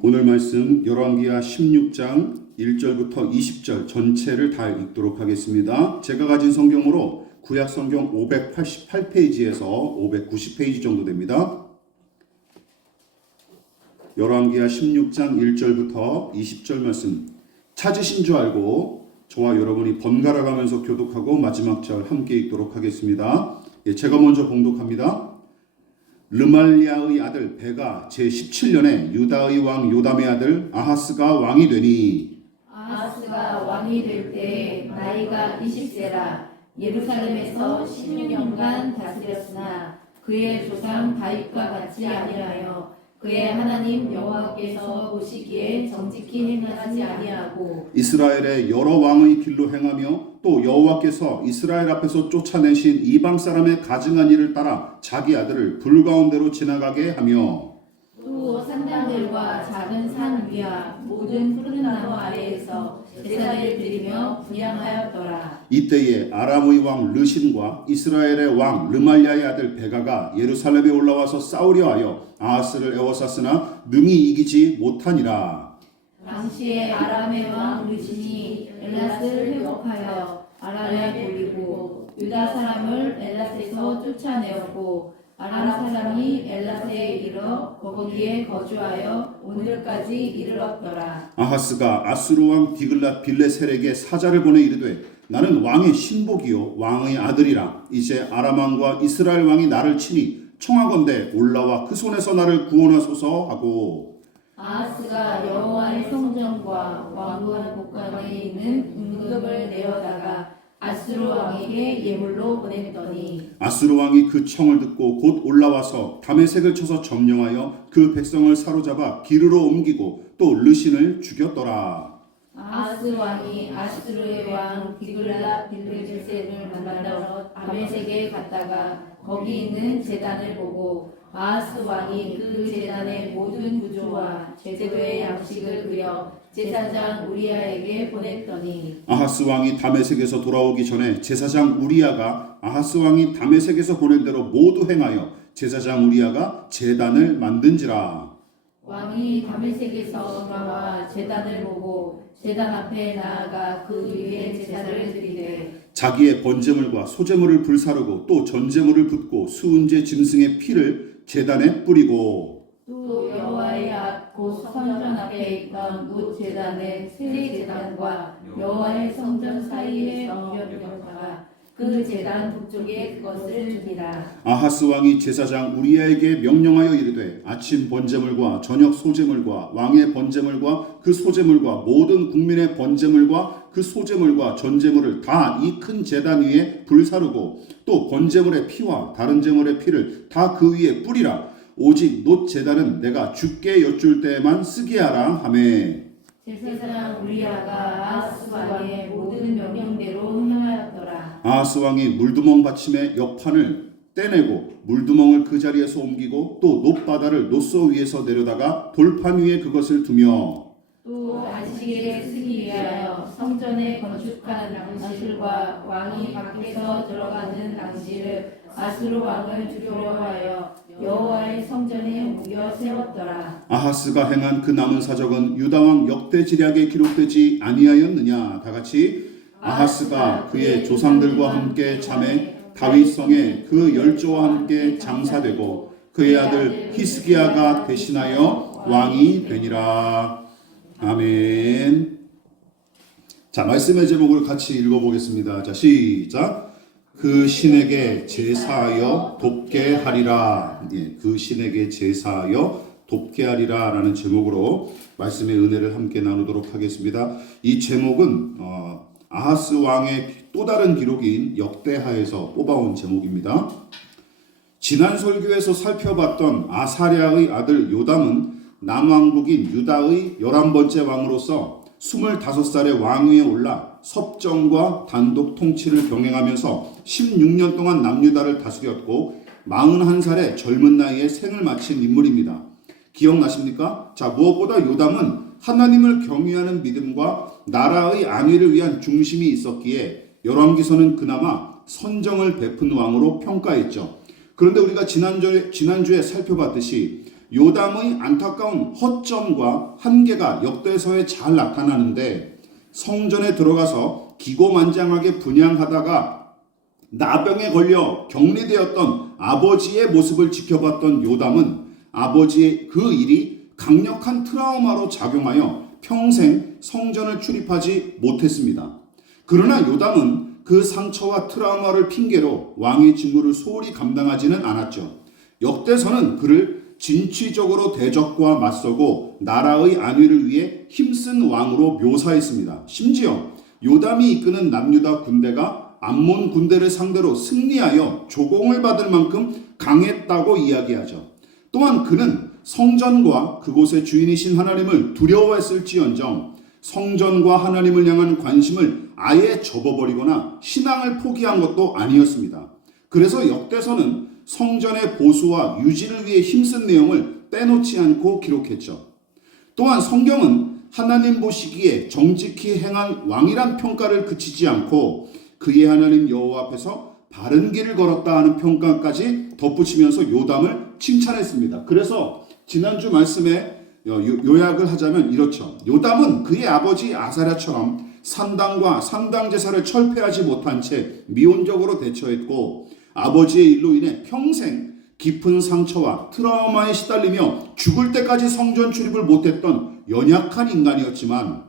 오늘 말씀 열왕기하 16장 1절부터 20절 전체를 다 읽도록 하겠습니다. 제가 가진 성경으로 구약 성경 588페이지에서 590페이지 정도 됩니다. 열왕기하 16장 1절부터 20절 말씀 찾으신 줄 알고 저와 여러분이 번갈아 가면서 교독하고 마지막 절 함께 읽도록 하겠습니다. 제가 먼저 봉독합니다. 르말리아의 아들 베가 제17년에 유다의 왕 요담의 아들 아하스가 왕이 되니 아하스가 왕이 될 때 나이가 20세라 예루살렘에서 16년간 다스렸으나 그의 조상 다윗과 같이 아니하여 그의 하나님 여호와께서 보시기에 정직히 행하지 아니하고 이스라엘의 여러 왕의 길로 행하며 또 여호와께서 이스라엘 앞에서 쫓아내신 이방 사람의 가증한 일을 따라 자기 아들을 불 가운데로 지나가게 하며 또 산당들과 작은 산 위와 모든 푸른 나무 아래에서 제사를 드리며 분향하였더라. 이때에 아람의 왕 르신과 이스라엘의 왕 르말리아의 아들 베가가 예루살렘에 올라와서 싸우려 하여 아하스를 에워쌌으나 능히 이기지 못하니라. 당시에 아람의 왕 르신이 엘랏을 회복하여 아람에 돌리고 유다 사람을 엘랏에서 쫓아내었고 아람 사람이 엘랏에 이르러 거기에 거주하여 오늘까지 이르렀더라. 아하스가 아수르 왕 디글랏 빌레셀에게 사자를 보내 이르되 나는 왕의 신복이요 왕의 아들이라. 이제 아람 왕과 이스라엘 왕이 나를 치니 청하건대 올라와 그 손에서 나를 구원하소서 하고 아하스가 여호와의 성전과 왕궁 곳간에 있는 은급을 내어다가 아수르 왕에게 예물로 보냈더니 아수르 왕이 그 청을 듣고 곧 올라와서 다메섹을 쳐서 점령하여 그 백성을 사로잡아 기르로 옮기고 또 르신을 죽였더라. 아하스 왕이 아수르의 왕 디글랏 빌레셀을 만나러 다메섹에 갔다가 거기 있는 제단을 보고 아하스 왕이 그 제단의 모든 구조와 제도의 양식을 그려 제사장 우리아에게 보냈더니 아하스 왕이 다메섹에서 돌아오기 전에 제사장 우리아가 아하스 왕이 다메섹에서 보낸 대로 모두 행하여 제사장 우리아가 제단을 만든지라. 왕이 다메섹에서 돌아와 제단을 보고 제단 앞에 나아가 그 위에 제사를 드리되 자기의 번제물과 소제물을 불사르고 또 전제물을 붓고 수은제 짐승의 피를 제단에 뿌리고 또 여호와의 앞곧 성전 앞에 있던 놋 제단의 세 제단과 여호와의 성전 사이에 넘겨두었다가 그 제단 북쪽에 그것을 주니라. 아하스 왕이 제사장 우리아에게 명령하여 이르되 아침 번제물과 저녁 소제물과 왕의 번제물과 그 소제물과 모든 국민의 번제물과 그 소제물과 전제물을 다 이 큰 제단 위에 불사르고 또 번제물의 피와 다른 제물의 피를 다 그 위에 뿌리라. 오직 놋 제단은 내가 주께 여쭐 때에만 쓰게 하라 하매 제사장 우리아가 아하스 왕의 모든 명령대로 행하였더라. 아하스 왕이 물두멍 받침의 역판을 떼내고 물두멍을 그 자리에서 옮기고 또 놋바다를 놋소 위에서 내려다가 돌판 위에 그것을 두며 또 안식일에 쓰기 위하여 성전에 건축한 낭실과 왕이 밖에서 들어가는 낭실을 아수르 왕을 죽이려 하여 여호와의 성전에 옮겨 세웠더라. 아하스가 행한 그 남은 사적은 유다 왕 역대 지략에 기록되지 아니하였느냐. 다 같이 아하스가 그의 조상들과 함께 잠에 다윗성에 그 열조와 함께 장사되고 그의 아들 히스기야가 대신하여 왕이 되니라. 아멘. 자, 말씀의 제목을 같이 읽어보겠습니다. 자, 시작. 그 신에게 제사하여 돕게 하리라. 그 신에게 제사하여 돕게 하리라 라는 제목으로 말씀의 은혜를 함께 나누도록 하겠습니다. 이 제목은 아하스 왕의 또 다른 기록인 역대하에서 뽑아온 제목입니다. 지난 설교에서 살펴봤던 아사랴의 아들 요담은 남왕국인 유다의 11번째 왕으로서 25살의 왕위에 올라 섭정과 단독 통치를 병행하면서 16년 동안 남유다를 다스렸고 41살의 젊은 나이에 생을 마친 인물입니다. 기억나십니까? 자, 무엇보다 요담은 하나님을 경외하는 믿음과 나라의 안위를 위한 중심이 있었기에 열왕기서는 그나마 선정을 베푼 왕으로 평가했죠. 그런데 우리가 지난주에 살펴봤듯이 요담의 안타까운 허점과 한계가 역대서에 잘 나타나는데, 성전에 들어가서 기고만장하게 분향하다가 나병에 걸려 격리되었던 아버지의 모습을 지켜봤던 요담은 아버지의 그 일이 강력한 트라우마로 작용하여 평생 성전을 출입하지 못했습니다. 그러나 요담은 그 상처와 트라우마를 핑계로 왕의 직무를 소홀히 감당하지는 않았죠. 역대서는 그를 진취적으로 대적과 맞서고 나라의 안위를 위해 힘쓴 왕으로 묘사했습니다. 심지어 요담이 이끄는 남유다 군대가 암몬 군대를 상대로 승리하여 조공을 받을 만큼 강했다고 이야기하죠. 또한 그는 성전과 그곳의 주인이신 하나님을 두려워했을지언정 성전과 하나님을 향한 관심을 아예 접어버리거나 신앙을 포기한 것도 아니었습니다. 그래서 역대서는 성전의 보수와 유지를 위해 힘쓴 내용을 빼놓지 않고 기록했죠. 또한 성경은 하나님 보시기에 정직히 행한 왕이란 평가를 그치지 않고 그의 하나님 여호와 앞에서 바른 길을 걸었다 하는 평가까지 덧붙이면서 요담을 칭찬했습니다. 그래서 지난주 말씀에 요약을 하자면 이렇죠. 요담은 그의 아버지 아사랴처럼 산당과 산당 제사를 철폐하지 못한 채 미온적으로 대처했고 아버지의 일로 인해 평생 깊은 상처와 트라우마에 시달리며 죽을 때까지 성전 출입을 못했던 연약한 인간이었지만,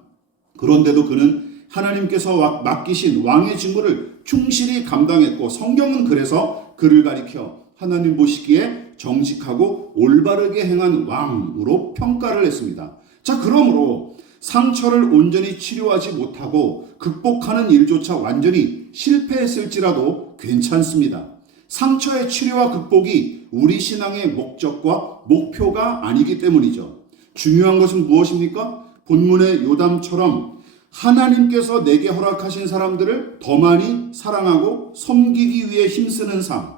그런데도 그는 하나님께서 맡기신 왕의 직무를 충실히 감당했고, 성경은 그래서 그를 가리켜 하나님 보시기에 정직하고 올바르게 행한 왕으로 평가를 했습니다. 자, 그러므로 상처를 온전히 치료하지 못하고 극복하는 일조차 완전히 실패했을지라도 괜찮습니다. 상처의 치료와 극복이 우리 신앙의 목적과 목표가 아니기 때문이죠. 중요한 것은 무엇입니까? 본문의 요담처럼 하나님께서 내게 허락하신 사람들을 더 많이 사랑하고 섬기기 위해 힘쓰는 삶,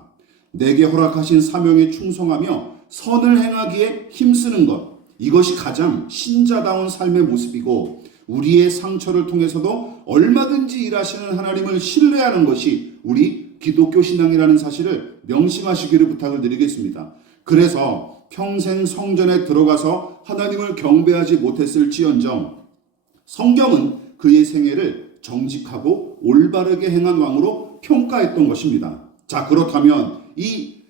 내게 허락하신 사명에 충성하며 선을 행하기에 힘쓰는 것, 이것이 가장 신자다운 삶의 모습이고, 우리의 상처를 통해서도 얼마든지 일하시는 하나님을 신뢰하는 것이 우리 기독교 신앙이라는 사실을 명심하시기를 부탁을 드리겠습니다. 그래서 평생 성전에 들어가서 하나님을 경배하지 못했을지언정 성경은 그의 생애를 정직하고 올바르게 행한 왕으로 평가했던 것입니다. 자, 그렇다면 이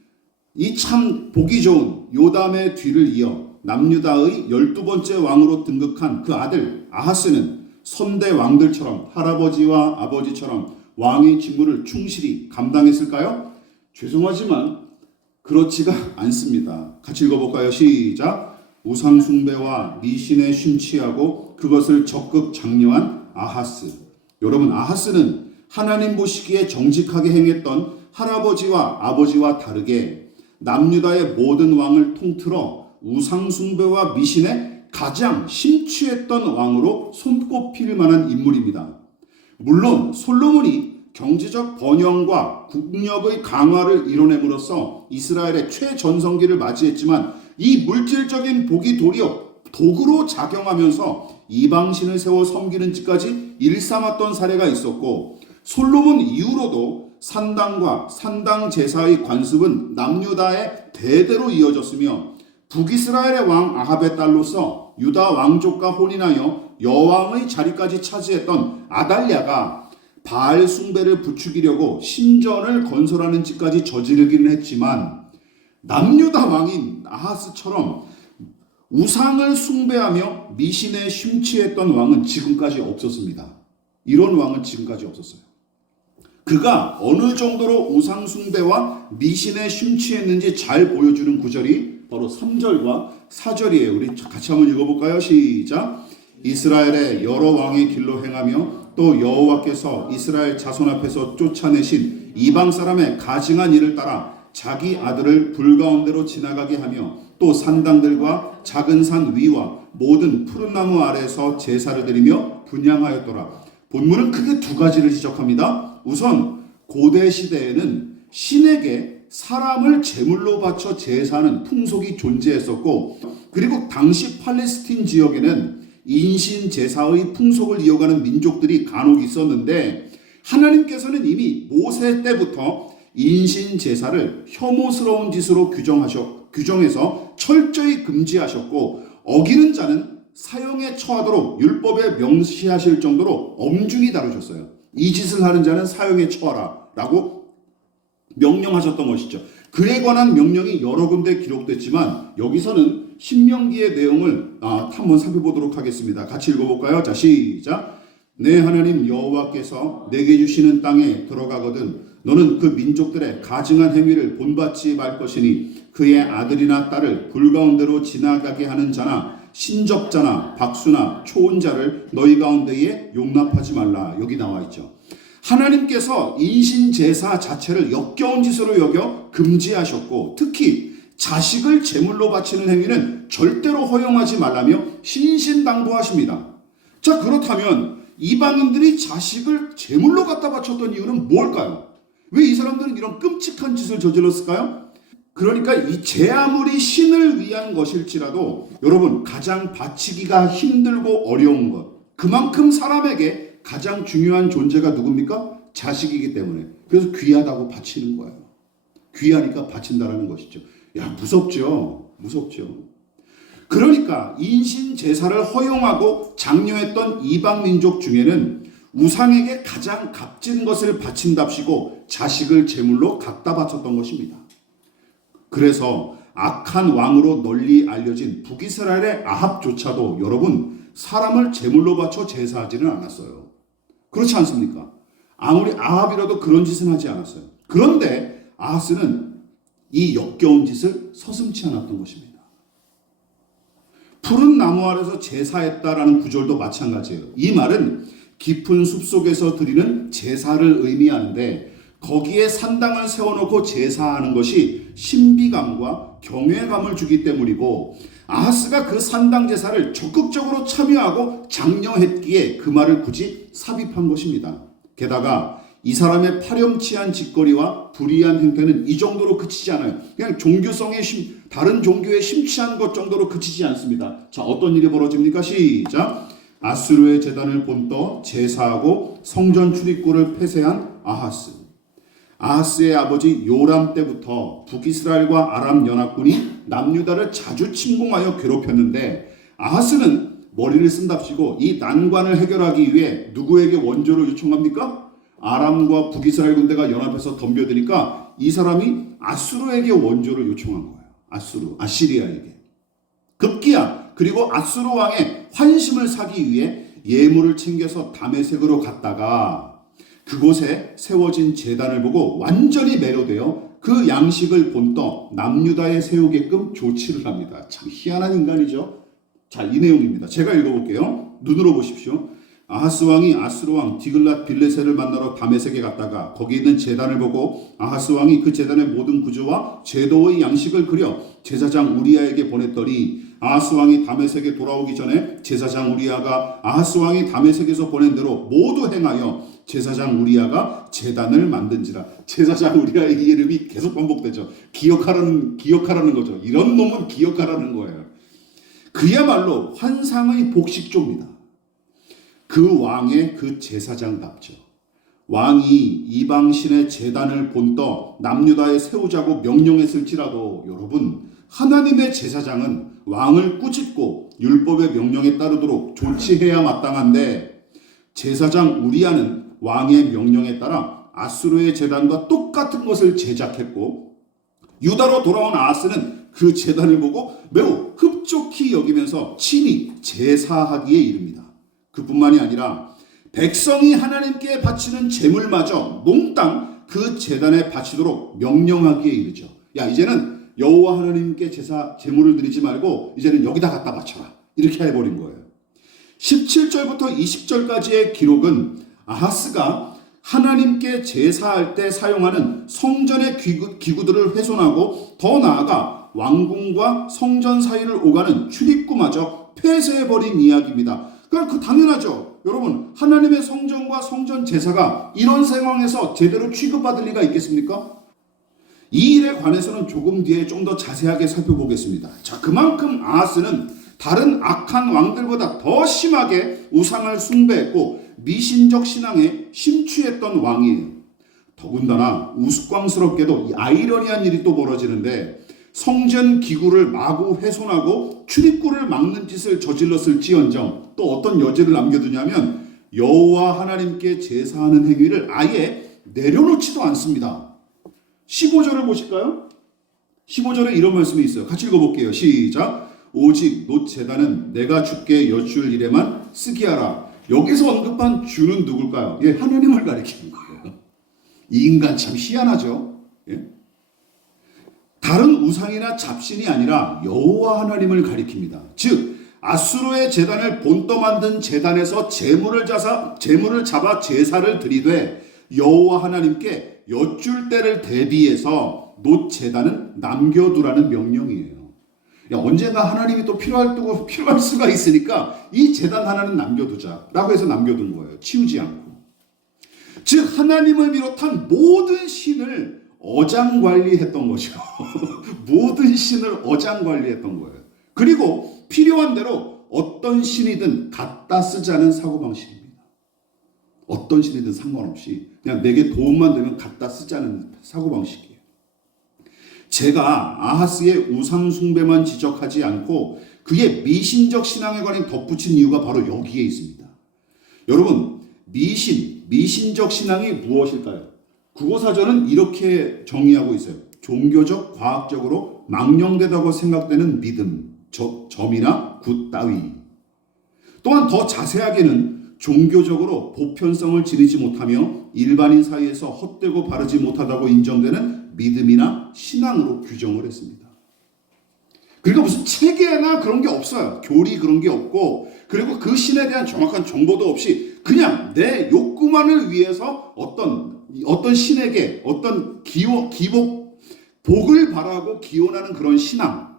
참 보기 좋은 요담의 뒤를 이어 남유다의 12번째 왕으로 등극한 그 아들 아하스는 선대 왕들처럼 할아버지와 아버지처럼 왕의 직무를 충실히 감당했을까요? 죄송하지만 그렇지가 않습니다. 같이 읽어볼까요? 시작. 우상숭배와 미신에 심취하고 그것을 적극 장려한 아하스. 여러분, 아하스는 하나님 보시기에 정직하게 행했던 할아버지와 아버지와 다르게 남유다의 모든 왕을 통틀어 우상숭배와 미신에 가장 심취했던 왕으로 손꼽힐 만한 인물입니다. 물론 솔로몬이 경제적 번영과 국력의 강화를 이뤄냄으로써 이스라엘의 최전성기를 맞이했지만 이 물질적인 복이 도리어 도구로 작용하면서 이방신을 세워 섬기는 짓까지 일삼았던 사례가 있었고, 솔로몬 이후로도 산당과 산당 제사의 관습은 남유다에 대대로 이어졌으며 북이스라엘의 왕 아합의 딸로서 유다 왕족과 혼인하여 여왕의 자리까지 차지했던 아달랴가 바알 숭배를 부추기려고 신전을 건설하는 짓까지 저지르기는 했지만 남유다 왕인 아하스처럼 우상을 숭배하며 미신에 심취했던 왕은 지금까지 없었습니다. 이런 왕은 지금까지 없었어요. 그가 어느 정도로 우상 숭배와 미신에 심취했는지 잘 보여주는 구절이 바로 3절과 4절이에요. 우리 같이 한번 읽어볼까요? 시작. 이스라엘의 여러 왕의 길로 행하며 또 여호와께서 이스라엘 자손 앞에서 쫓아내신 이방 사람의 가증한 일을 따라 자기 아들을 불 가운데로 지나가게 하며 또 산당들과 작은 산 위와 모든 푸른 나무 아래에서 제사를 드리며 분향하였더라. 본문은 크게 두 가지를 지적합니다. 우선 고대 시대에는 신에게 사람을 제물로 바쳐 제사하는 풍속이 존재했었고, 그리고 당시 팔레스틴 지역에는 인신 제사의 풍속을 이어가는 민족들이 간혹 있었는데, 하나님께서는 이미 모세 때부터 인신 제사를 혐오스러운 짓으로 규정해서 철저히 금지하셨고 어기는 자는 사형에 처하도록 율법에 명시하실 정도로 엄중히 다루셨어요. 이 짓을 하는 자는 사형에 처하라 라고 명령하셨던 것이죠. 그에 관한 명령이 여러 군데 기록됐지만 여기서는 신명기의 내용을 한번 살펴보도록 하겠습니다. 같이 읽어볼까요? 자, 시작. 내 하나님 여호와께서 내게 주시는 땅에 들어가거든 너는 그 민족들의 가증한 행위를 본받지 말 것이니 그의 아들이나 딸을 불가운데로 지나가게 하는 자나 신접자나 박수나 초혼자를 너희 가운데에 용납하지 말라. 여기 나와 있죠. 하나님께서 인신제사 자체를 역겨운 짓으로 여겨 금지하셨고 특히 자식을 제물로 바치는 행위는 절대로 허용하지 말라며 신신당부하십니다. 자, 그렇다면 이방인들이 자식을 제물로 갖다 바쳤던 이유는 뭘까요? 왜 이 사람들은 이런 끔찍한 짓을 저질렀을까요? 그러니까 제 아무리 신을 위한 것일지라도 여러분 가장 바치기가 힘들고 어려운 것 그만큼 사람에게 가장 중요한 존재가 누굽니까? 자식이기 때문에 그래서 귀하다고 바치는 거예요. 귀하니까 바친다라는 것이죠. 야, 무섭죠. 그러니까 인신 제사를 허용하고 장려했던 이방 민족 중에는 우상에게 가장 값진 것을 바친답시고 자식을 제물로 갖다 바쳤던 것입니다. 그래서 악한 왕으로 널리 알려진 북이스라엘의 아합조차도 여러분 사람을 제물로 바쳐 제사하지는 않았어요. 그렇지 않습니까? 아무리 아합이라도 그런 짓은 하지 않았어요. 그런데 아하스는 이 역겨운 짓을 서슴지 않았던 것입니다. 푸른 나무 아래서 제사했다라는 구절도 마찬가지예요. 이 말은 깊은 숲속에서 드리는 제사를 의미하는데 거기에 산당을 세워놓고 제사하는 것이 신비감과 경외감을 주기 때문이고 아하스가 그 산당 제사를 적극적으로 참여하고 장려했기에 그 말을 굳이 삽입한 것입니다. 게다가 이 사람의 파렴치한 짓거리와 불의한 행태는 이 정도로 그치지 않아요. 그냥 다른 종교에 심취한 것 정도로 그치지 않습니다. 자, 어떤 일이 벌어집니까? 시작. 아수르의 제단을 본떠 제사하고 성전 출입구를 폐쇄한 아하스. 아하스의 아버지 요람 때부터 북이스라엘과 아람 연합군이 남유다를 자주 침공하여 괴롭혔는데 아하스는 머리를 쓴답시고 이 난관을 해결하기 위해 누구에게 원조를 요청합니까? 아람과 북이스라엘 군대가 연합해서 덤벼드니까 이 사람이 아수르에게 원조를 요청한 거예요. 아시리아에게. 급기야 그리고 아수르 왕의 환심을 사기 위해 예물을 챙겨서 다메섹으로 갔다가 그곳에 세워진 제단을 보고 완전히 매료되어 그 양식을 본떠 남유다에 세우게끔 조치를 합니다. 참 희한한 인간이죠. 자, 이 내용입니다. 제가 읽어볼게요. 눈으로 보십시오. 아하스 왕이 아수르 왕 디글랏 빌레셋을 만나러 다메섹에 갔다가 거기 있는 제단을 보고 아하스 왕이 그 제단의 모든 구조와 제도의 양식을 그려 제사장 우리아에게 보냈더니 아하스 왕이 다메섹에 돌아오기 전에 제사장 우리아가 아하스 왕이 다메섹에서 보낸 대로 모두 행하여 제사장 우리아가 제단을 만든지라. 제사장 우리아의 이름이 계속 반복되죠. 기억하라는 거죠. 이런 놈은 기억하라는 거예요. 그야말로 환상의 복식조입니다. 그 왕의 그 제사장답죠. 왕이 이방신의 제단을 본떠 남유다에 세우자고 명령했을지라도 여러분 하나님의 제사장은 왕을 꾸짖고 율법의 명령에 따르도록 조치해야 마땅한데 제사장 우리아는 왕의 명령에 따라 아수르의 제단과 똑같은 것을 제작했고 유다로 돌아온 아하스는 그 제단을 보고 매우 흡족히 여기면서 친히 제사하기에 이릅니다. 그뿐만이 아니라 백성이 하나님께 바치는 제물마저 몽땅 그 제단에 바치도록 명령하기에 이르죠. 야, 이제는 여호와 하나님께 제물을 드리지 말고 이제는 여기다 갖다 바쳐라. 이렇게 해버린 거예요. 17절부터 20절까지의 기록은 아하스가 하나님께 제사할 때 사용하는 성전의 기구들을 훼손하고 더 나아가 왕궁과 성전 사이를 오가는 출입구마저 폐쇄해버린 이야기입니다. 그러니까 당연하죠. 여러분, 하나님의 성전과 성전 제사가 이런 상황에서 제대로 취급받을 리가 있겠습니까? 이 일에 관해서는 조금 뒤에 좀 더 자세하게 살펴보겠습니다. 자, 그만큼 아하스는 다른 악한 왕들보다 더 심하게 우상을 숭배했고 미신적 신앙에 심취했던 왕이에요. 더군다나 우스꽝스럽게도 이 아이러니한 일이 또 벌어지는데 성전 기구를 마구 훼손하고 출입구를 막는 짓을 저질렀을지언정 또 어떤 여지를 남겨두냐면 여호와 하나님께 제사하는 행위를 아예 내려놓지도 않습니다. 15절을 보실까요? 15절에 이런 말씀이 있어요. 같이 읽어볼게요. 시작. 오직 놋 제단은 내가 주께 여쭈을 일에만 쓰게 하라. 여기서 언급한 주는 누굴까요? 예, 하나님을 가리키는 거예요. 이 인간 참 희한하죠. 예? 다른 우상이나 잡신이 아니라 여호와 하나님을 가리킵니다. 즉 아수르의 제단을 본떠 만든 제단에서 제물을 잡아 제사를 드리되 여호와 하나님께 여쭐 때를 대비해서 놋 제단은 남겨두라는 명령이에요. 야, 언젠가 하나님이 또 필요할 수가 있으니까 이 제단 하나는 남겨두자라고 해서 남겨둔 거예요. 치우지 않고. 즉 하나님을 비롯한 모든 신을 어장관리했던 거죠. 모든 신을 어장관리했던 거예요. 그리고 필요한 대로 어떤 신이든 갖다 쓰자는 사고방식입니다. 어떤 신이든 상관없이 그냥 내게 도움만 되면 갖다 쓰자는 사고방식이에요. 제가 아하스의 우상 숭배만 지적하지 않고 그의 미신적 신앙에 관해 덧붙인 이유가 바로 여기에 있습니다. 여러분, 미신적 신앙이 무엇일까요? 국어사전은 이렇게 정의하고 있어요. 종교적, 과학적으로 망령되다고 생각되는 믿음, 점이나 굿 따위. 또한 더 자세하게는 종교적으로 보편성을 지니지 못하며 일반인 사이에서 헛되고 바르지 못하다고 인정되는 믿음이나 신앙으로 규정을 했습니다. 그리고 무슨 체계나 그런 게 없어요. 교리 그런 게 없고 그리고 그 신에 대한 정확한 정보도 없이 그냥 내 욕구만을 위해서 어떤 신에게 어떤 복을 바라고 기원하는 그런 신앙,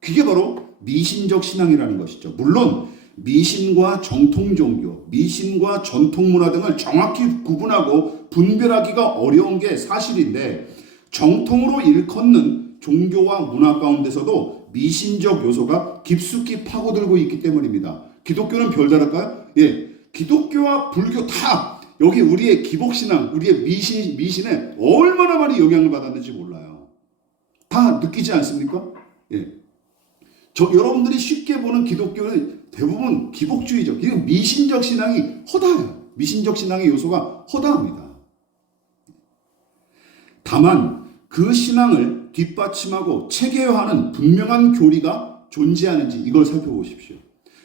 그게 바로 미신적 신앙이라는 것이죠. 물론 미신과 정통 종교, 미신과 전통 문화 등을 정확히 구분하고 분별하기가 어려운 게 사실인데 정통으로 일컫는 종교와 문화 가운데서도 미신적 요소가 깊숙이 파고들고 있기 때문입니다. 기독교는 별다를까요? 예, 기독교와 불교 다 여기 우리의 기복신앙, 우리의 미신에 얼마나 많이 영향을 받았는지 몰라요. 다 느끼지 않습니까? 예. 여러분들이 쉽게 보는 기독교는 대부분 기복주의죠. 미신적 신앙이 허다해요. 미신적 신앙의 요소가 허다합니다. 다만 그 신앙을 뒷받침하고 체계화하는 분명한 교리가 존재하는지 이걸 살펴보십시오.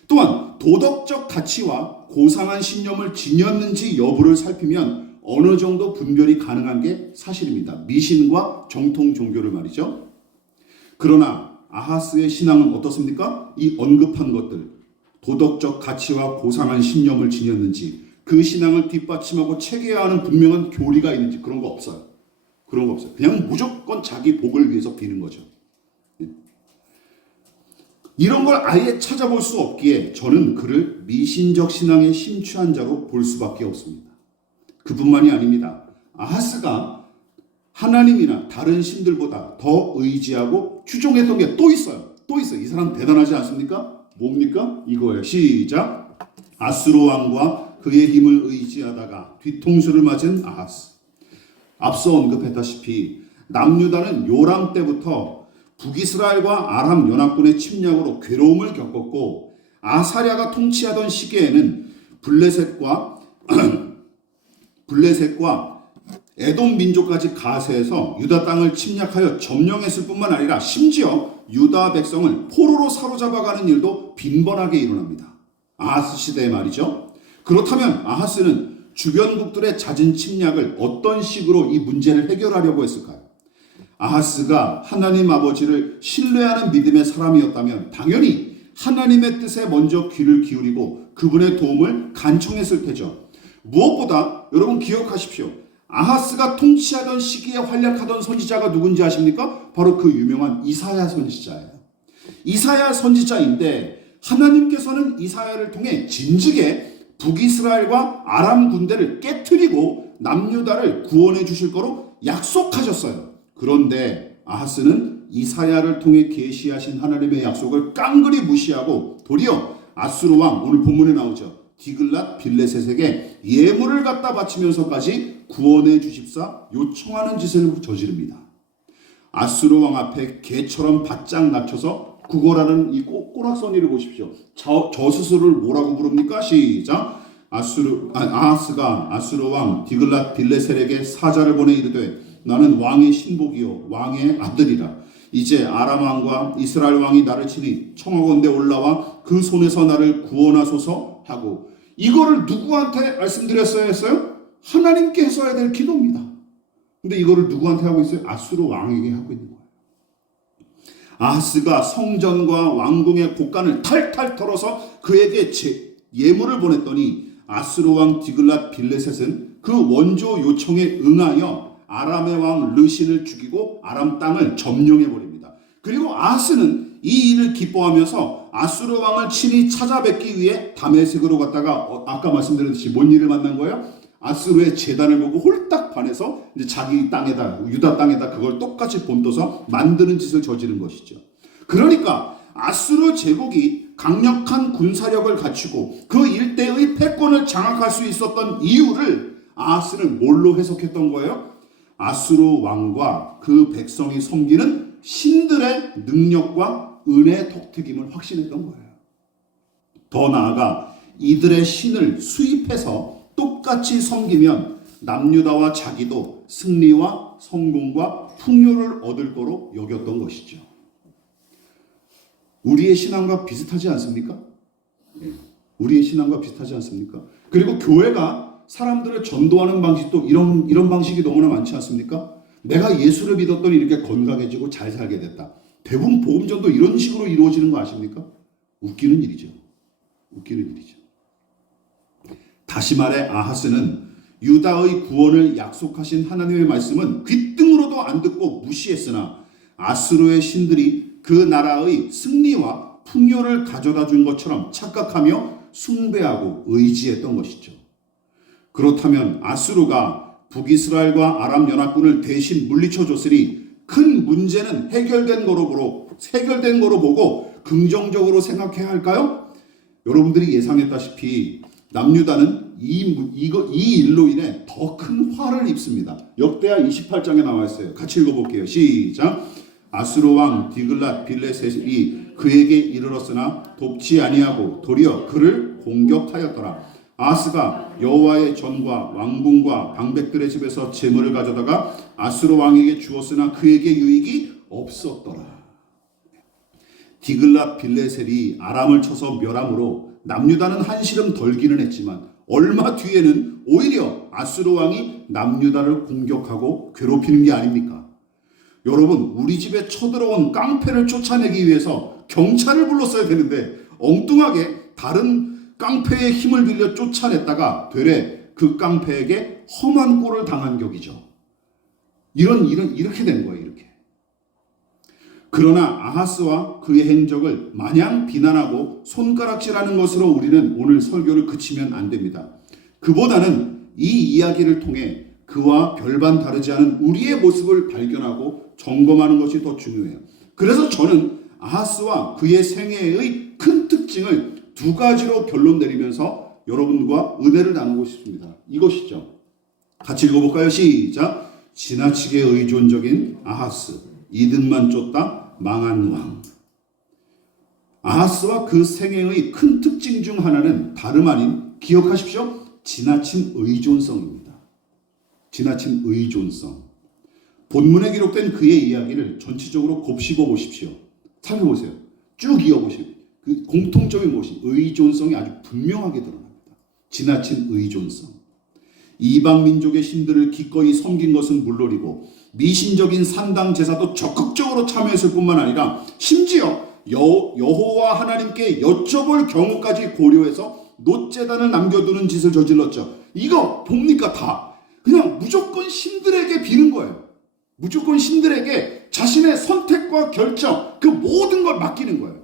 또한 도덕적 가치와 고상한 신념을 지녔는지 여부를 살피면 어느 정도 분별이 가능한 게 사실입니다. 미신과 정통 종교를 말이죠. 그러나 아하스의 신앙은 어떻습니까? 이 언급한 것들, 도덕적 가치와 고상한 신념을 지녔는지 그 신앙을 뒷받침하고 체계화하는 분명한 교리가 있는지 그런 거 없어요. 그런 거 없어요. 그냥 무조건 자기 복을 위해서 비는 거죠. 이런 걸 아예 찾아볼 수 없기에 저는 그를 미신적 신앙에 심취한 자로 볼 수밖에 없습니다. 그뿐만이 아닙니다. 아하스가 하나님이나 다른 신들보다 더 의지하고 추종했던 게 또 있어요. 또 있어요. 이 사람 대단하지 않습니까? 뭡니까? 이거예요. 시작. 아수르 왕과 그의 힘을 의지하다가 뒤통수를 맞은 아하스. 앞서 언급했다시피 남유다는 요람 때부터 북이스라엘과 아람 연합군의 침략으로 괴로움을 겪었고 아사랴가 통치하던 시기에는 블레셋과 에돔 민족까지 가세해서 유다 땅을 침략하여 점령했을 뿐만 아니라 심지어 유다 백성을 포로로 사로잡아가는 일도 빈번하게 일어납니다. 아하스 시대에 말이죠. 그렇다면 아하스는 주변국들의 잦은 침략을 어떤 식으로 이 문제를 해결하려고 했을까요? 아하스가 하나님 아버지를 신뢰하는 믿음의 사람이었다면 당연히 하나님의 뜻에 먼저 귀를 기울이고 그분의 도움을 간청했을 테죠. 무엇보다 여러분 기억하십시오. 아하스가 통치하던 시기에 활약하던 선지자가 누군지 아십니까? 바로 그 유명한 이사야 선지자예요. 이사야 선지자인데 하나님께서는 이사야를 통해 진즉에 북이스라엘과 아람 군대를 깨트리고 남유다를 구원해 주실 거로 약속하셨어요. 그런데 아하스는 이사야를 통해 계시하신 하나님의 약속을 깡그리 무시하고 도리어 아수르 왕, 오늘 본문에 나오죠. 디글랏 빌레셋에게 예물을 갖다 바치면서까지 구원해 주십사 요청하는 짓을 저지릅니다. 아수르 왕 앞에 개처럼 바짝 낮춰서 구걸하는 이 꼬락서니를 보십시오. 저 스스로를 뭐라고 부릅니까? 시작. 아하스가 아수르 왕 디글랏 빌레셀에게 사자를 보내 이르되 나는 왕의 신복이요 왕의 아들이라. 이제 아람 왕과 이스라엘 왕이 나를 치니 청하건대 올라와 그 손에서 나를 구원하소서 하고. 이거를 누구한테 말씀드렸어야 했어요? 하나님께 했어야 될 기도입니다. 근데 이거를 누구한테 하고 있어요? 아수르 왕에게 하고 있는 거예요. 아하스가 성전과 왕궁의 곳간을 탈탈 털어서 그에게 예물을 보냈더니 아수르 왕 디글랏 빌레셋은 그 원조 요청에 응하여 아람의 왕 르신을 죽이고 아람 땅을 점령해 버립니다. 그리고 아하스는 이 일을 기뻐하면서 아수르 왕을 친히 찾아뵙기 위해 다메섹으로 갔다가 아까 말씀드렸듯이 뭔 일을 만난 거예요? 아수르의 제단을 보고 홀딱 반해서 이제 자기 땅에다, 유다 땅에다 그걸 똑같이 본떠서 만드는 짓을 저지른 것이죠. 그러니까 아수르 제국이 강력한 군사력을 갖추고 그 일대의 패권을 장악할 수 있었던 이유를 아하스는 뭘로 해석했던 거예요? 아수르 왕과 그 백성이 섬기는 신들의 능력과 은혜의 덕택임을 확신했던 거예요. 더 나아가 이들의 신을 수입해서 똑같이 섬기면 남유다와 자기도 승리와 성공과 풍요를 얻을 거로 여겼던 것이죠. 우리의 신앙과 비슷하지 않습니까? 우리의 신앙과 비슷하지 않습니까? 그리고 교회가 사람들을 전도하는 방식도 이런 방식이 너무나 많지 않습니까? 내가 예수를 믿었더니 이렇게 건강해지고 잘 살게 됐다. 대부분 복음전도 이런 식으로 이루어지는 거 아십니까? 웃기는 일이죠. 웃기는 일이죠. 다시 말해 아하스는 유다의 구원을 약속하신 하나님의 말씀은 귓등으로도 안 듣고 무시했으나 아수르의 신들이 그 나라의 승리와 풍요를 가져다 준 것처럼 착각하며 숭배하고 의지했던 것이죠. 그렇다면 아수르가 북이스라엘과 아람 연합군을 대신 물리쳐 줬으니 큰 문제는 해결된 거로 보고 긍정적으로 생각해야 할까요? 여러분들이 예상했다시피 남유다는 이 일로 인해 더 큰 화를 입습니다. 역대하 28장에 나와 있어요. 같이 읽어볼게요. 시작. 아수르 왕 디글랏 빌레셋이 그에게 이르렀으나 돕지 아니하고 도리어 그를 공격하였더라. 아하스가 여호와의 전과 왕궁과 방백들의 집에서 재물을 가져다가 아수르 왕에게 주었으나 그에게 유익이 없었더라. 디글랏 빌레셋이 아람을 쳐서 멸함으로 남유다는 한시름 덜기는 했지만 얼마 뒤에는 오히려 아수르 왕이 남유다를 공격하고 괴롭히는 게 아닙니까? 여러분, 우리 집에 쳐들어온 깡패를 쫓아내기 위해서 경찰을 불렀어야 되는데 엉뚱하게 다른 깡패의 힘을 빌려 쫓아냈다가 되레 그 깡패에게 험한 꼴을 당한 격이죠. 이렇게 된 거예요. 이렇게. 그러나 아하스와 그의 행적을 마냥 비난하고 손가락질하는 것으로 우리는 오늘 설교를 그치면 안 됩니다. 그보다는 이 이야기를 통해 그와 별반 다르지 않은 우리의 모습을 발견하고 점검하는 것이 더 중요해요. 그래서 저는 아하스와 그의 생애의 큰 특징을 두 가지로 결론 내리면서 여러분과 은혜를 나누고 싶습니다. 이것이죠. 같이 읽어볼까요? 시작. 지나치게 의존적인 아하스, 이득만 쫓다 망한 왕. 아하스와 그 생애의 큰 특징 중 하나는 다름 아닌, 기억하십시오, 지나친 의존성입니다. 지나친 의존성. 본문에 기록된 그의 이야기를 전체적으로 곱씹어 보십시오. 살펴보세요. 쭉 이어보십시오. 그 공통점이 무엇이? 의존성이 아주 분명하게 드러납니다. 지나친 의존성. 이방 민족의 신들을 기꺼이 섬긴 것은 물론이고 미신적인 산당 제사도 적극적으로 참여했을 뿐만 아니라 심지어 여호와 하나님께 여쭤볼 경우까지 고려해서 놋제단을 남겨두는 짓을 저질렀죠. 이거 뭡니까? 다 그냥 무조건 신들에게 비는 거예요. 무조건 신들에게 자신의 선택과 결정, 그 모든 걸 맡기는 거예요.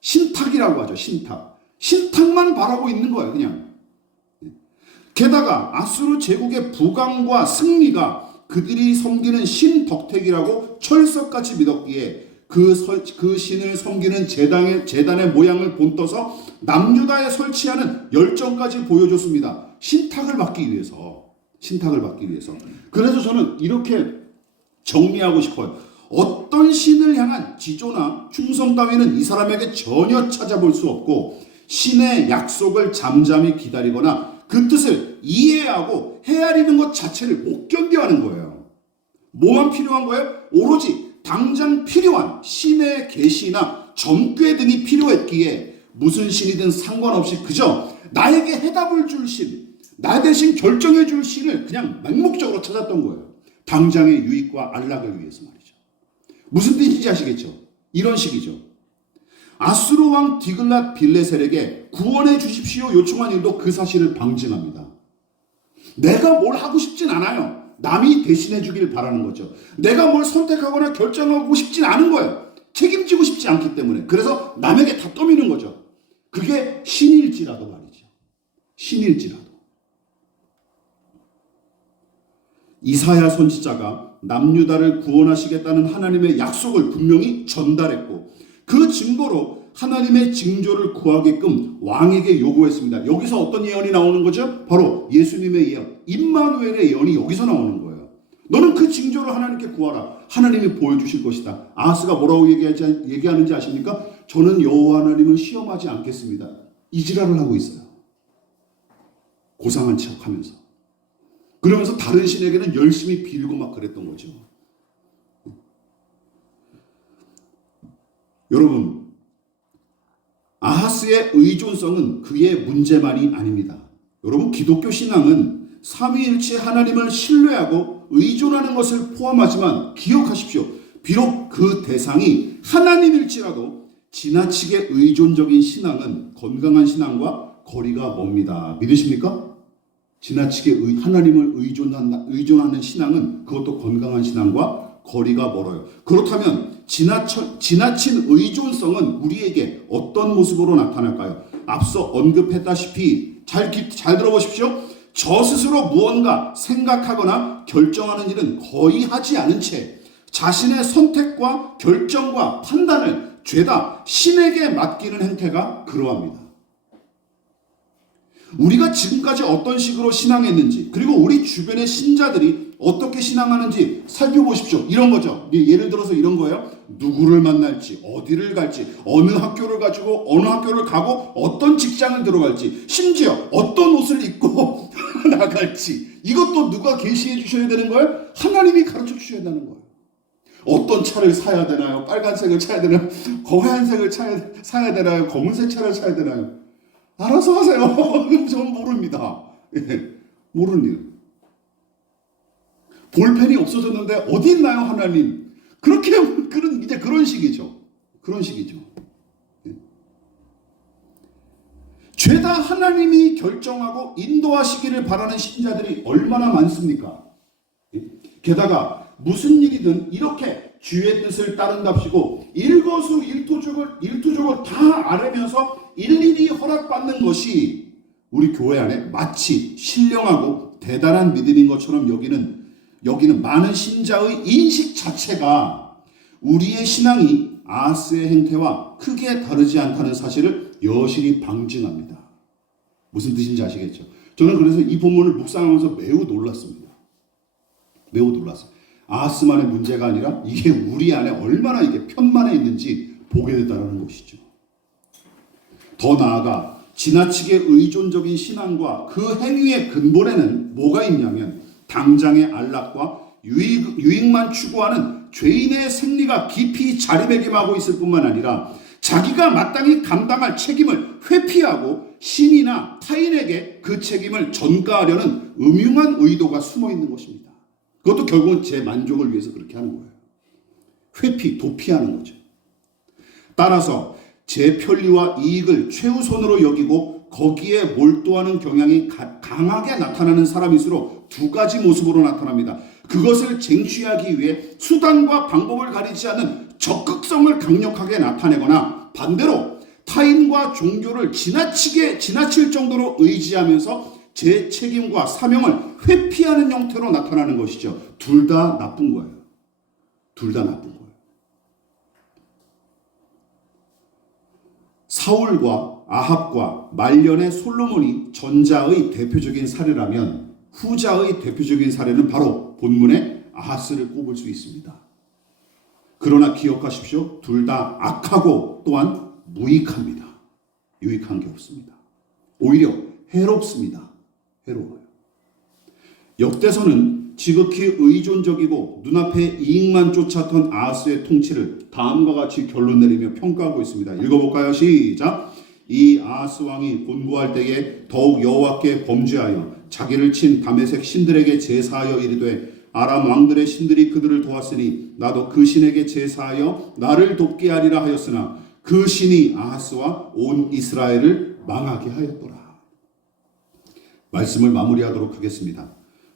신탁이라고 하죠. 신탁만 바라고 있는 거예요. 그냥. 게다가 아수르 제국의 부강과 승리가 그들이 섬기는 신 덕택이라고 철석같이 믿었기에 그 신을 섬기는 제단의 모양을 본떠서 남유다에 설치하는 열정까지 보여줬습니다. 신탁을 받기 위해서. 그래서 저는 이렇게 정리하고 싶어요. 어떤 신을 향한 지조나 충성 따위는 이 사람에게 전혀 찾아볼 수 없고 신의 약속을 잠잠히 기다리거나 그 뜻을 이해하고 헤아리는 것 자체를 못 견뎌하는 거예요. 뭐만 필요한 거예요? 오로지 당장 필요한 신의 계시나 점괘 등이 필요했기에 무슨 신이든 상관없이 그저 나에게 해답을 줄 신, 나 대신 결정해 줄 신을 그냥 맹목적으로 찾았던 거예요. 당장의 유익과 안락을 위해서 말이죠. 무슨 뜻인지 아시겠죠? 이런 식이죠. 아수르 왕 디글랏 빌레셀에게 구원해 주십시오 요청한 일도 그 사실을 방증합니다. 내가 뭘 하고 싶진 않아요. 남이 대신해 주길 바라는 거죠. 내가 뭘 선택하거나 결정하고 싶진 않은 거예요. 책임지고 싶지 않기 때문에. 그래서 남에게 다 떠미는 거죠. 그게 신일지라도 말이죠. 신일지라도. 이사야 선지자가 남유다를 구원하시겠다는 하나님의 약속을 분명히 전달했고 그 증거로 하나님의 징조를 구하게끔 왕에게 요구했습니다. 여기서 어떤 예언이 나오는 거죠? 바로 예수님의 예언, 임마누엘의 예언이 여기서 나오는 거예요. 너는 그 징조를 하나님께 구하라. 하나님이 보여주실 것이다. 아하스가 뭐라고 얘기하는지 아십니까? 저는 여호와 하나님을 시험하지 않겠습니다. 이 지랄을 하고 있어요. 고상한 척하면서. 그러면서 다른 신에게는 열심히 빌고 막 그랬던 거죠. 여러분, 아하스의 의존성은 그의 문제만이 아닙니다. 여러분, 기독교 신앙은 삼위일체 하나님을 신뢰하고 의존하는 것을 포함하지만 기억하십시오. 비록 그 대상이 하나님일지라도 지나치게 의존적인 신앙은 건강한 신앙과 거리가 멉니다. 믿으십니까? 지나치게 하나님을 의존하는 신앙은 그것도 건강한 신앙과 거리가 멀어요. 그렇다면 지나친 의존성은 우리에게 어떤 모습으로 나타날까요? 앞서 언급했다시피 잘 들어보십시오. 저 스스로 무언가 생각하거나 결정하는 일은 거의 하지 않은 채 자신의 선택과 결정과 판단을 죄다 신에게 맡기는 행태가 그러합니다. 우리가 지금까지 어떤 식으로 신앙했는지 그리고 우리 주변의 신자들이 어떻게 신앙하는지 살펴보십시오. 이런 거죠. 예를 들어서 이런 거예요. 누구를 만날지, 어디를 갈지, 어느 학교를 가고 어떤 직장을 들어갈지, 심지어 어떤 옷을 입고 나갈지, 이것도 누가 계시해 주셔야 되는 거예요? 하나님이 가르쳐 주셔야 되는 거예요. 어떤 차를 사야 되나요? 빨간색을 사야 되나요? 하얀색을 사야 되나요? 검은색 차를 사야 되나요? 알아서 하세요. 저는 모릅니다. 모르는 일. 볼펜이 없어졌는데 어디 있나요, 하나님? 이제 그런 식이죠. 그런 식이죠. 죄다 하나님이 결정하고 인도하시기를 바라는 신자들이 얼마나 많습니까? 게다가 무슨 일이든 이렇게 주의 뜻을 따른답시고 일거수일투족을 다 알으면서 일일이 허락받는 것이 우리 교회 안에 마치 신령하고 대단한 믿음인 것처럼 여기는 많은 신자의 인식 자체가 우리의 신앙이 아하스의 행태와 크게 다르지 않다는 사실을 여실히 방증합니다. 무슨 뜻인지 아시겠죠? 저는 그래서 이 본문을 묵상하면서 매우 놀랐습니다. 매우 놀랐어요. 아하스만의 문제가 아니라 이게 우리 안에 얼마나 이게 편만해 있는지 보게 됐다는 것이죠. 더 나아가 지나치게 의존적인 신앙과 그 행위의 근본에는 뭐가 있냐면 당장의 안락과 유익만 추구하는 죄인의 생리가 깊이 자리매김하고 있을 뿐만 아니라 자기가 마땅히 감당할 책임을 회피하고 신이나 타인에게 그 책임을 전가하려는 음흉한 의도가 숨어 있는 것입니다. 그것도 결국은 제 만족을 위해서 그렇게 하는 거예요. 회피, 도피하는 거죠. 따라서 제 편리와 이익을 최우선으로 여기고 거기에 몰두하는 경향이 강하게 나타나는 사람일수록 두 가지 모습으로 나타납니다. 그것을 쟁취하기 위해 수단과 방법을 가리지 않는 적극성을 강력하게 나타내거나 반대로 타인과 종교를 지나칠 정도로 의지하면서 제 책임과 사명을 회피하는 형태로 나타나는 것이죠. 둘 다 나쁜 거예요. 둘 다 나쁜 거예요. 사울과 아합과 말년의 솔로몬이 전자의 대표적인 사례라면 후자의 대표적인 사례는 바로 본문의 아하스를 꼽을 수 있습니다. 그러나 기억하십시오. 둘 다 악하고 또한 무익합니다. 유익한 게 없습니다. 오히려 해롭습니다. 해로워요. 역대서는 지극히 의존적이고 눈앞에 이익만 쫓았던 아하스의 통치를 다음과 같이 결론 내리며 평가하고 있습니다. 읽어볼까요? 시작. 이 아하스 왕이 곤고할 때에 더욱 여호와께 범죄하여 자기를 친 다메섹 신들에게 제사하여 이르되 아람 왕들의 신들이 그들을 도왔으니 나도 그 신에게 제사하여 나를 돕게 하리라 하였으나 그 신이 아하스와 온 이스라엘을 망하게 하였더라. 말씀을 마무리하도록 하겠습니다.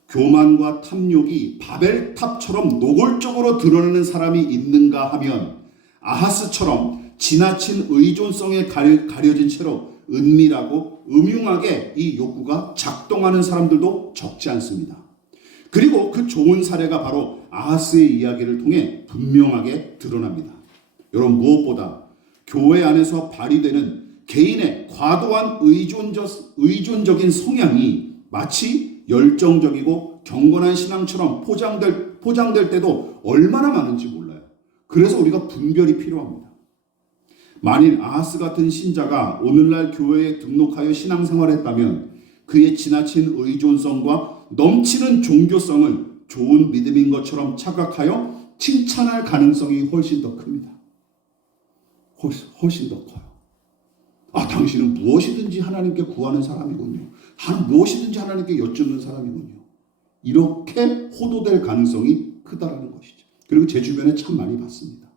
교만과 탐욕이 바벨탑처럼 노골적으로 드러내는 사람이 있는가 하면 아하스처럼 지나친 의존성에 가려진 채로 은밀하고 음흉하게 이 욕구가 작동하는 사람들도 적지 않습니다. 그리고 그 좋은 사례가 바로 아하스의 이야기를 통해 분명하게 드러납니다. 여러분, 무엇보다 교회 안에서 발휘되는 개인의 과도한 의존적인 성향이 마치 열정적이고 경건한 신앙처럼 포장될 때도 얼마나 많은지 몰라요. 그래서 우리가 분별이 필요합니다. 만일 아하스 같은 신자가 오늘날 교회에 등록하여 신앙생활을 했다면 그의 지나친 의존성과 넘치는 종교성을 좋은 믿음인 것처럼 착각하여 칭찬할 가능성이 훨씬 더 큽니다. 훨씬 더 커요. 아, 당신은 무엇이든지 하나님께 구하는 사람이군요. 무엇이든지 하나님께 여쭙는 사람이군요. 이렇게 호도될 가능성이 크다라는 것이죠. 그리고 제 주변에 참 많이 봤습니다.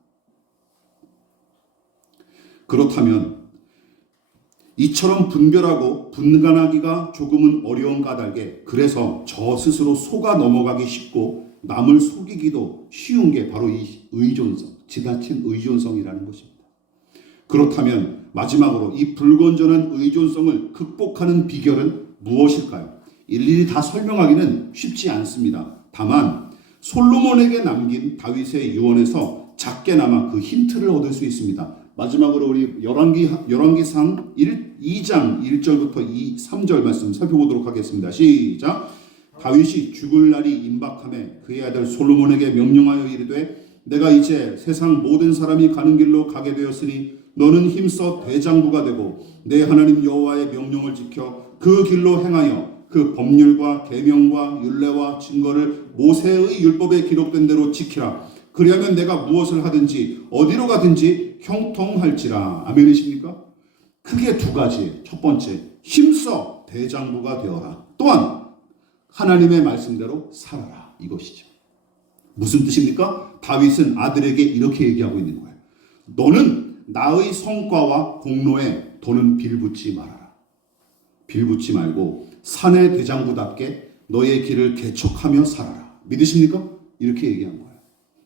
그렇다면 이처럼 분별하고 분간하기가 조금은 어려운 까닭에 그래서 저 스스로 속아 넘어가기 쉽고 남을 속이기도 쉬운 게 바로 이 의존성, 지나친 의존성이라는 것입니다. 그렇다면 마지막으로 이 불건전한 의존성을 극복하는 비결은 무엇일까요? 일일이 다 설명하기는 쉽지 않습니다. 다만 솔로몬에게 남긴 다윗의 유언에서 작게나마 그 힌트를 얻을 수 있습니다. 마지막으로 우리 열왕기상 2장 1절부터 3절 말씀 살펴보도록 하겠습니다. 시작. 다윗이 죽을 날이 임박함에 그의 아들 솔로몬에게 명령하여 이르되 내가 이제 세상 모든 사람이 가는 길로 가게 되었으니 너는 힘써 대장부가 되고 내 하나님 여호와의 명령을 지켜 그 길로 행하여 그 법률과 계명과 율례와 증거를 모세의 율법에 기록된 대로 지키라. 그리하면 내가 무엇을 하든지 어디로 가든지 형통할지라. 아멘이십니까? 크게 두 가지. 첫 번째, 힘써 대장부가 되어라. 또한 하나님의 말씀대로 살아라. 이것이죠. 무슨 뜻입니까? 다윗은 아들에게 이렇게 얘기하고 있는 거예요. 너는 나의 성과와 공로에 더는 빌붙지 말아라. 빌붙지 말고 산의 대장부답게 너의 길을 개척하며 살아라. 믿으십니까? 이렇게 얘기한 거예요.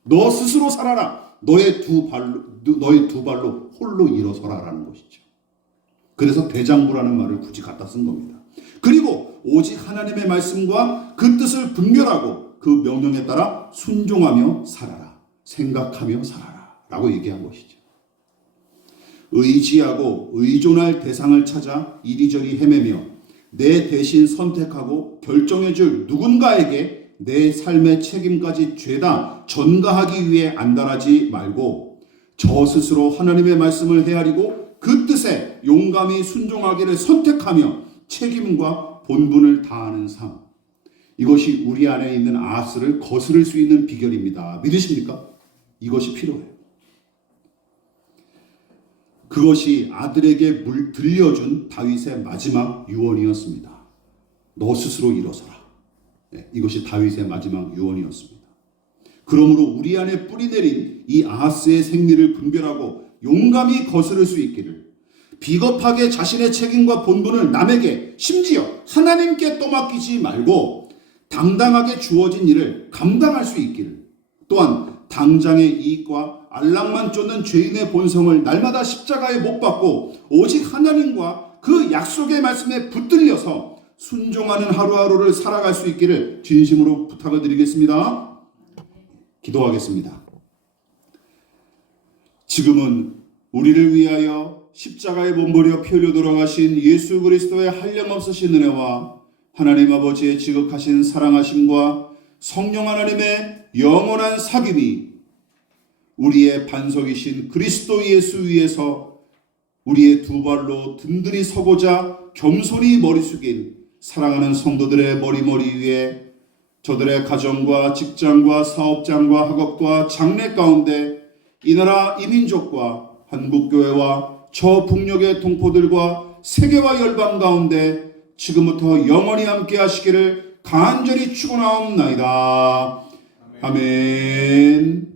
너 스스로 살아라. 너의 두 발로 홀로 일어서라라는 것이죠. 그래서 대장부라는 말을 굳이 갖다 쓴 겁니다. 그리고 오직 하나님의 말씀과 그 뜻을 분별하고 그 명령에 따라 순종하며 살아라. 생각하며 살아라. 라고 얘기한 것이죠. 의지하고 의존할 대상을 찾아 이리저리 헤매며 내 대신 선택하고 결정해줄 누군가에게 내 삶의 책임까지 죄다 전가하기 위해 안달하지 말고 저 스스로 하나님의 말씀을 헤아리고 그 뜻에 용감히 순종하기를 선택하며 책임과 본분을 다하는 삶. 이것이 우리 안에 있는 아하스를 거스를 수 있는 비결입니다. 믿으십니까? 이것이 필요해요. 그것이 아들에게 들려준 다윗의 마지막 유언이었습니다. 너 스스로 일어서라. 이것이 다윗의 마지막 유언이었습니다. 그러므로 우리 안에 뿌리내린 이 아하스의 생리를 분별하고 용감히 거스를 수 있기를, 비겁하게 자신의 책임과 본분을 남에게 심지어 하나님께 떠맡기지 말고 당당하게 주어진 일을 감당할 수 있기를, 또한 당장의 이익과 안락만 쫓는 죄인의 본성을 날마다 십자가에 못 박고 오직 하나님과 그 약속의 말씀에 붙들려서 순종하는 하루하루를 살아갈 수 있기를 진심으로 부탁을 드리겠습니다. 기도하겠습니다. 지금은 우리를 위하여 십자가에 몸부려 피 흘려 돌아가신 예수 그리스도의 한량없으신 은혜와 하나님 아버지의 지극하신 사랑하심과 성령 하나님의 영원한 사귐이 우리의 반석이신 그리스도 예수 위에서 우리의 두 발로 든든히 서고자 겸손히 머리 숙인 사랑하는 성도들의 머리 위에 저들의 가정과 직장과 사업장과 학업과 장래 가운데 이 나라 이민족과 한국교회와 저 북녘의 동포들과 세계와 열방 가운데 지금부터 영원히 함께 하시기를 간절히 축원하옵나이다. 아멘.